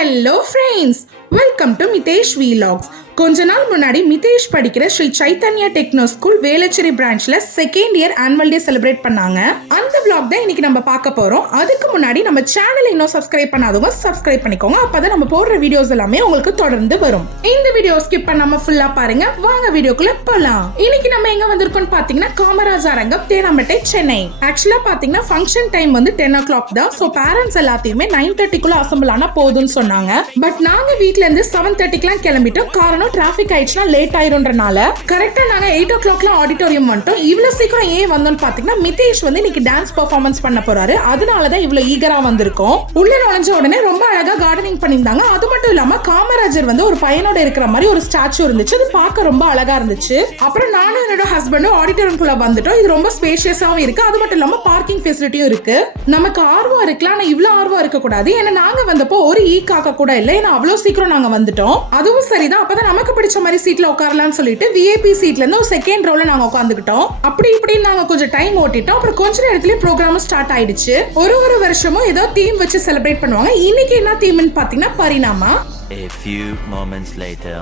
Hello friends, welcome to Mithesh vlogs. கொஞ்ச நாள் முன்னாடி மிதேஷ் படிக்கிற ஸ்ரீ சைத்தன்யா டெக்னோ ஸ்கூல் வேளச்சேரி பிரான்ச்ல second year annual day celebrate பண்ணாங்க. அந்த vlog தான் இன்னைக்கு நம்ம பார்க்க போறோம். அதுக்கு முன்னாடி நம்ம சேனலை இன்னும் சப்ஸ்கிரைப் பண்ணாதவங்க சப்ஸ்கிரைப் பண்ணிக்கோங்க. அப்பதான் நம்ம போடுற வீடியோஸ் எல்லாமே உங்களுக்கு தொடர்ந்து வரும். இந்த வீடியோ ஸ்கிப் பண்ணாம ஃபுல்லா பாருங்க. வாங்க வீடியோக்குள்ள போலாம். இன்னைக்கு நம்ம எங்க வந்திருக்கோம்னு பாத்தீங்கன்னா காமராஜ் அரங்கம், தேனாம்பேட்டை, சென்னை. ஆக்சுவலா பாத்தீங்கன்னா ஃபங்க்ஷன் டைம் வந்து 10 o'clock தான். சோ பேரண்ட்ஸ் எல்லாத்தையுமே 9:30 அசம்பிள் ஆனா போதும்னு சொன்னாங்க. பட் நாங்க வீட்ல இருந்து 7:30 கிளம்பிட்டோம். காரணம் டிராபிக் ஆயிடுச்சுன்னா லேட் ஆயிரும்ன்றனால கரெக்டா நாங்க 8 o'clock ஆடிட்டோரியம் வந்துட்டோம். இவ்வளவு சீக்கிரம் ஏன் வந்தோம்னு பாத்தீங்கன்னா மிதேஷ் வந்து இன்னைக்கு டான்ஸ் பெர்ஃபார்மன்ஸ் பண்ண போறாரு. அதனாலதான் இவ்வளவு ஈகரா வந்திருக்கோம். உள்ள நுழைஞ்ச உடனே ரொம்ப அழகா கார்டனிங் பண்ணிருந்தாங்க. அது மட்டும் இல்லாம காமராஜர் வந்து ஒரு பையனோட இருக்கிற மாதிரி ஒரு ஸ்டாச்சு இருந்துச்சு. அது பார்க்க ரொம்ப அழகா இருந்துச்சு. அப்புறம் நானும் என்னோட ஹஸ்பண்டும் ஆடிட்டோரியம்குள்ள வந்துட்டோம். இது ரொம்ப ஸ்பேஷியஸாவும் இருக்கு. அது மட்டும் இல்லாம பார்க்கிங் ஃபெசிலிட்டியும் இருக்கு. நமக்கு ஆர்வம் இருக்கலாம், ஆனா இவ்வளவு ஆர்வம் இருக்க கூடாது. ஏன்னா நாங்க வந்தப்போ ஒரு காக்க கூட இல்லை. ஏன்னா அவ்வளவு சீக்கிரம் நாங்க வந்துட்டோம். அதுவும் சரிதான். அப்பதான் நமக்கு பிடிச்ச மாதிரி சீட்ல உட்காரலாம்னு சொல்லிட்டு விஐபி சீட்ல இருந்து ஒரு செகண்ட் ரோல நாங்க உட்காந்துக்கிட்டோம். அப்படி இப்படி நாங்க கொஞ்சம் டைம் ஓட்டிட்டோம். அப்புறம் கொஞ்ச நேரத்துல ப்ரோக்ராம் ஸ்டார்ட் ஆயிடுச்சு. ஒரு வருஷமும் ஏதோ தீம் வச்சு செலிப்ரேட் பண்ணுவாங்க. இன்னைக்கு என்ன தீம்னு பாத்தீங்கன்னா பரிணாமா. A few moments later.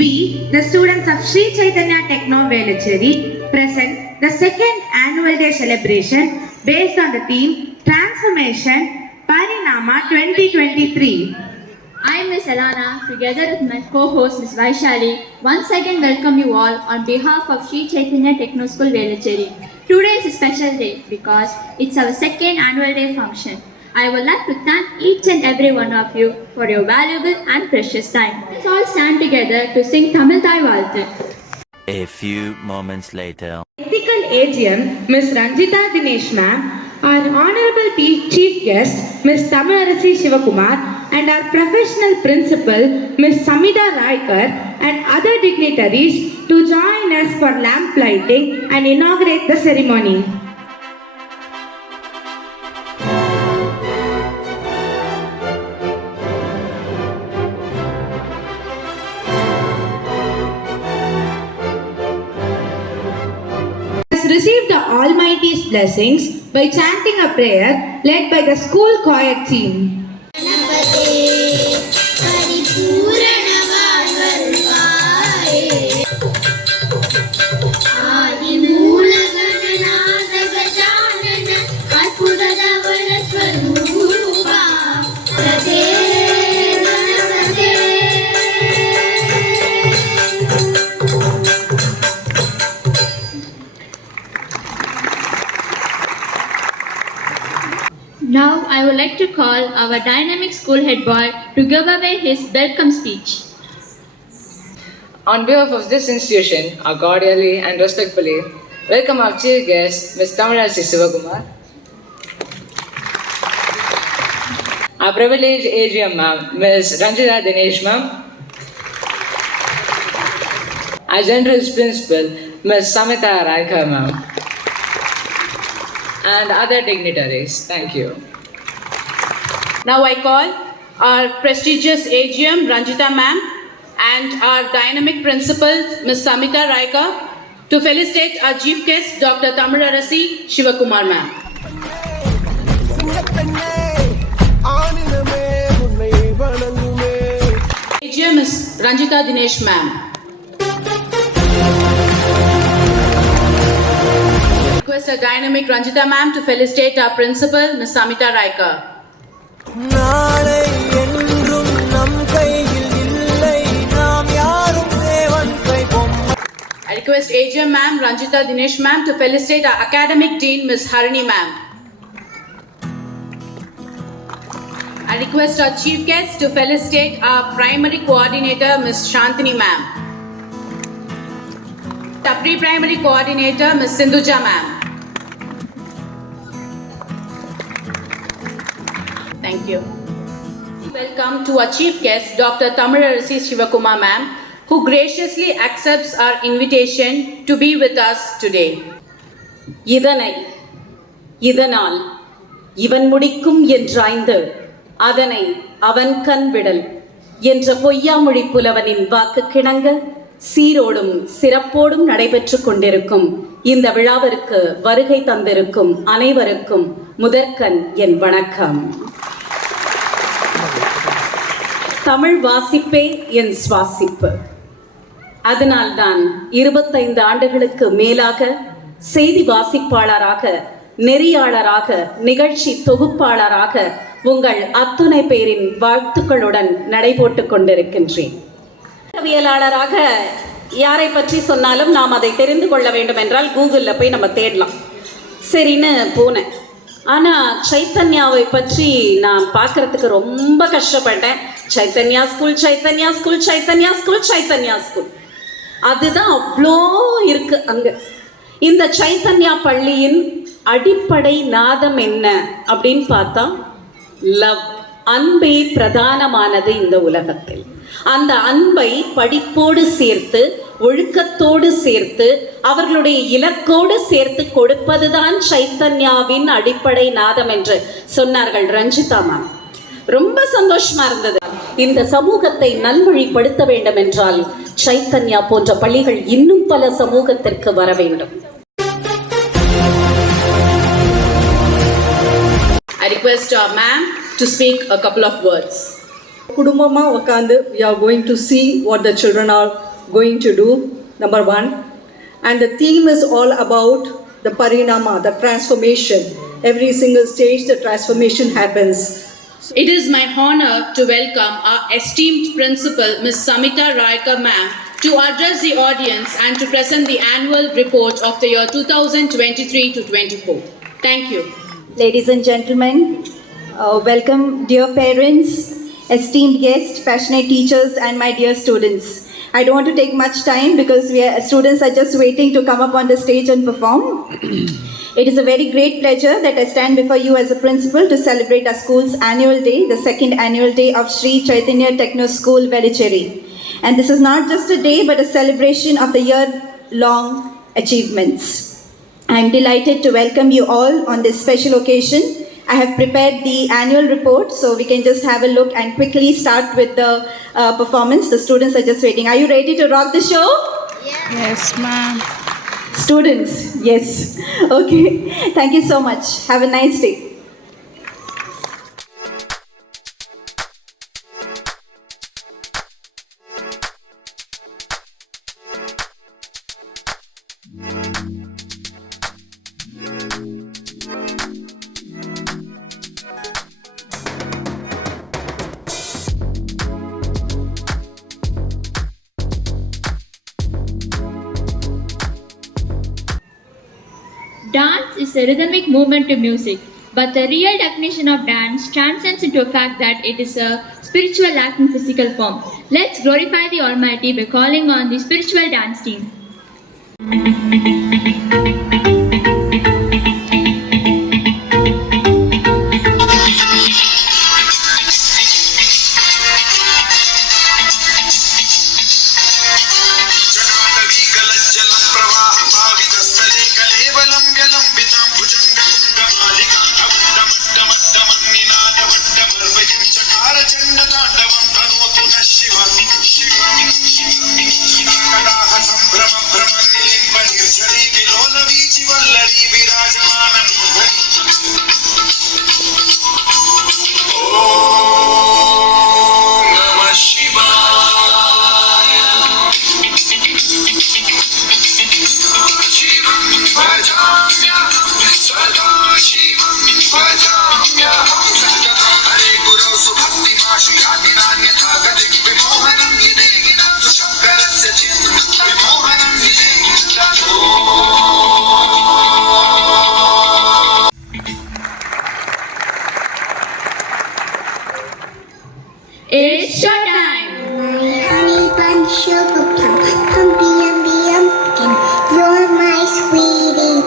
We, the students of Sri Chaitanya Techno Velacheri, present the second annual day celebration based on the theme Transformation Parinama 2023. I am Ms. Elana, together with my co-host Ms. Vaishali, once again welcome you all on behalf of Sri Chaitanya Techno School Velacheri. Today is a special day because it's our second annual day function. I would like to thank each and every one of you for your valuable and precious time. Let's all stand together to sing Tamil Thai Valthu. A few moments later. Ethical AGM Ms. Ranjita Dinesh ma'am, our honorable chief guest Ms. Tamilarasi Shivakumar, and our professional principal Ms. Samita Raikar and other dignitaries to join us for lamp lighting and inaugurate the ceremony. Received the Almighty's blessings by chanting a prayer led by the school choir team. Now I would like to call our dynamic school head boy to give away his welcome speech. On behalf of this institution, I cordially and respectfully welcome our chief guest, Ms. Tamilarasi Shivakumar, our privileged AGM ma'am, Ms. Ranjita Dinesh ma'am, our generous principal, Ms. Samita Raikar ma'am, and other dignitaries. Thank you. Now I call our prestigious AGM Ranjita ma'am and our dynamic principal Ms. Samita Raikar to felicitate our chief guest Dr. Tamilarasi Shivakumar ma'am. AGM Ms. Ranjita Dinesh ma'am. Request our dynamic Ranjita ma'am to felicitate our principal Ms. Samita Raikar. I request AGM ma'am Ranjita Dinesh ma'am to felicitate our academic dean Ms. Harini ma'am. I request our chief guest to felicitate our primary coordinator Ms. Shantini ma'am. Our pre-primary coordinator Ms. Sindhuja ma'am. Thank you. Welcome to our chief guest Dr. Tamilarasi Shivakumar ma'am, who graciously accepts our invitation to be with us today. இதனை இதனால் இவன் முடிக்கும் என்றாய்ந்து அதனை அவன் கண் விடல் என்ற பொய்யாமொழி புலவனின் வாக்கு கிணங்க சீரோடும் சிறப்போடும் நடைபெற்று கொண்டிருக்கும் இந்த விழாவிற்கு வருகை தந்திருக்கும் அனைவருக்கும் முதற்கண் என் வணக்கம். தமிழ் வாசிப்பே என் சுவாசிப்பு. அதனால்தான் 25 ஆண்டுகளுக்கு மேலாக செய்தி வாசிப்பாளராக, நெறியாளராக, நிகழ்ச்சி தொகுப்பாளராக உங்கள் அத்துணை பேரின் வாழ்த்துக்களுடன் நடைபோட்டுக் கொண்டிருக்கின்றேன். ஊடகவியலாளராக யாரை பற்றி சொன்னாலும் நாம் அதை தெரிந்து கொள்ள வேண்டும் என்றால் கூகுளில் போய் நம்ம தேடலாம். சரின்னு போனேன். ஆனால் சைத்தன்யாவை பற்றி நான் பார்க்கறதுக்கு ரொம்ப கஷ்டப்பட்டேன். சைத்தன்யா ஸ்கூல், சைத்தன்யா ஸ்கூல், சைத்தன்யா ஸ்கூல், சைத்தன்யா ஸ்கூல், அதுதான் அவ்வளோ இருக்கு அங்கே. இந்த சைத்தன்யா பள்ளியின் அடிப்படை நாதம் என்ன அப்படின்னு பார்த்தா லவ், அன்பே பிரதானமானது இந்த உலகத்தில். அந்த அன்பை படிப்போடு சேர்த்து, ஒழுக்கத்தோடு சேர்த்து, அவர்களுடைய இலக்கோடு சேர்த்து கொடுப்பதுதான் சைத்தன்யாவின் அடிப்படை நாதம் என்று சொன்னார்கள் ரஞ்சிதா மேம். ரொம்ப சந்தோஷமா இருந்தது. இந்த சமூகத்தை நல்வழிப்படுத்த வேண்டும் என்றால் சைத்தன்யா போன்ற பள்ளிகள் இன்னும் பல சமூகத்திற்கு வர வேண்டும். I request our ma'am to speak a couple of words. குடும்பமா உட்காந்து we are going to see what the children are going to do, number one. And the theme is all about the parinama, the transformation. Every single stage the transformation happens. It is my honor to welcome our esteemed principal, Ms. Samita Raikar ma'am, to address the audience and to present the annual report of the year 2023 to 24. Thank you. Ladies and gentlemen, welcome dear parents, esteemed guests, passionate teachers and my dear students. I don't want to take much time because students are just waiting to come up on the stage and perform. It is a very great pleasure that I stand before you as a principal to celebrate our school's annual day, the second annual day of Sri Chaitanya Techno School, Velicherry. And this is not just a day but a celebration of the year-long achievements. I am delighted to welcome you all on this special occasion. I have prepared the annual report, so we can just have a look and quickly start with the performance. The students are just waiting. Are you ready to rock the show? Yes, ma'am. Students, yes. Okay. Thank you so much. Have a nice day. Dance is a rhythmic movement to music, but the real definition of dance transcends into a fact that it is a spiritual act in physical form. Let's glorify the Almighty by calling on the spiritual dance team. It's showtime! Honey bun sugar plum, humpy umby umpkin. You're my sweetie.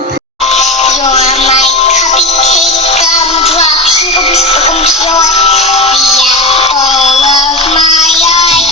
You're my cupcake, gumdrop, sugar biscuits. You're the apple of my eye.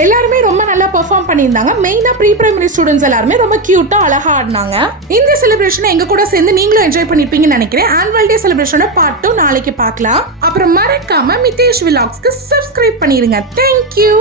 எல்லாருமே ரொம்ப நல்லா பெர்ஃபார்ம் பண்ணியிருந்தாங்க. மெயினா pre primary students எல்லாருமே ரொம்ப கியூட்டா அழகா ஆடினாங்க. இந்த செலிப்ரேஷனை எங்க கூட சேர்ந்து நீங்களும் என்ஜாய் பண்ணிருப்பீங்கன்னு நினைக்கிறேன். ஆனுவல் டே செலிப்ரேஷனோட பார்ட் 2 நாளைக்கு பார்க்கலாம். அப்புறம் மறக்காம மிதேஷ் விலாக்ஸ்க்கு சப்ஸ்கிரைப் பண்ணிருங்க. தேங்க்யூ.